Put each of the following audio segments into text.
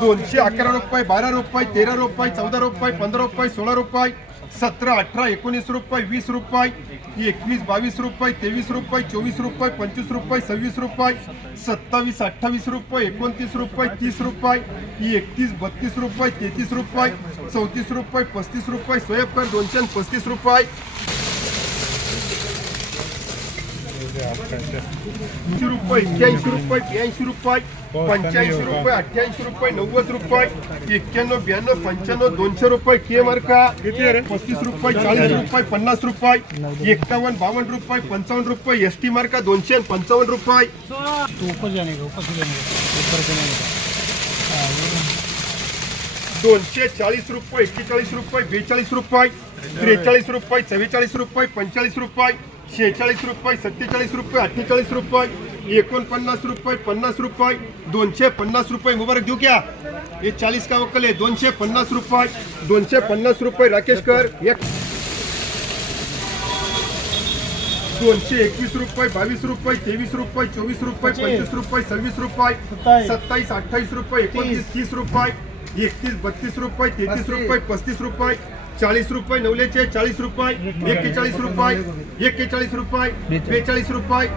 ₹211, ₹12, ₹13, ₹14, ₹15, ₹16, ₹17, ₹18, ₹19, ₹20, ₹21, ₹22, ₹23, ₹24, ₹25, ₹26, ₹27, ₹28, ₹29, ₹30, ₹31, ₹32, ₹33, ₹34, ₹35, स्वयंकर ₹235, ₹80, ₹81, ₹82, ₹85, ₹88, ₹90, ₹91, ₹92, ₹95, ₹200 के मार्का ₹35, ₹40, ₹50, ₹51, ₹52, ₹55, ST मार्का ₹255, ऊपर जाने का ऊपर जाने का ₹240, ₹41, ₹42, ₹43, ₹44, ₹44, ₹45, ₹46, ₹47, ₹47, ₹48, ₹49, ₹50, ₹250, मुबारक देऊ क्या? ये 40 का वक्कल है. ₹250, ₹250 राकेश कर. ₹221, ₹22, ₹23, ₹24, ₹25, ₹26, ₹27, ₹28, ₹29, ₹30, ₹31, ₹32, ₹33, ₹35, ₹40, नवलेचे ₹40, ₹41, ₹41, ₹42,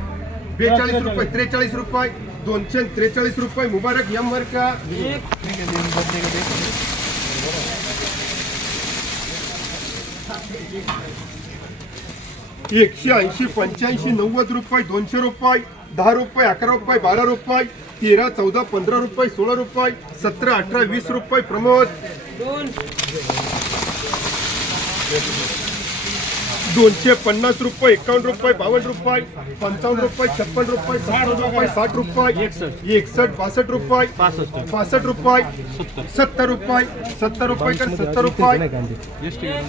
₹43, ₹243 मुबारक यम मार्का. ₹180, ₹85, ₹90, ₹200, ₹10, ₹11, ₹12, ₹13, ₹14, ₹15, ₹16, ₹17, ₹18, ₹20 प्रमोद. ₹250, ₹51, ₹52, ₹55, ₹56, ₹57, ₹60, ₹61, ₹62, ₹65, ₹70, ₹70 कर ₹70. ₹170, ₹75, ₹80,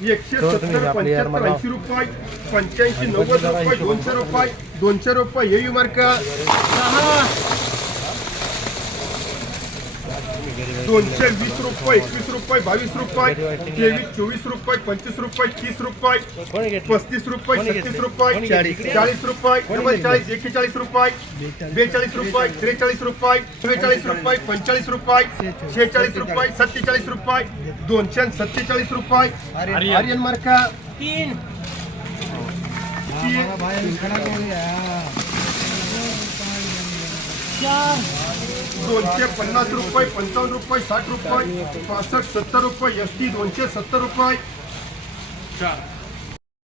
₹85, ₹90, ₹200, हे मार्का. ₹220, ₹21, ₹22, ₹23, ₹24, ₹25, ₹30, ₹35, ₹36, ₹37, ₹40, ₹40, ₹40, ₹41, ₹42, ₹43, ₹44, ₹45, ₹46, ₹47, ₹247 आर्यन मार्का. ₹250, ₹55, ₹60, ₹65, ₹70, एसटी ₹270.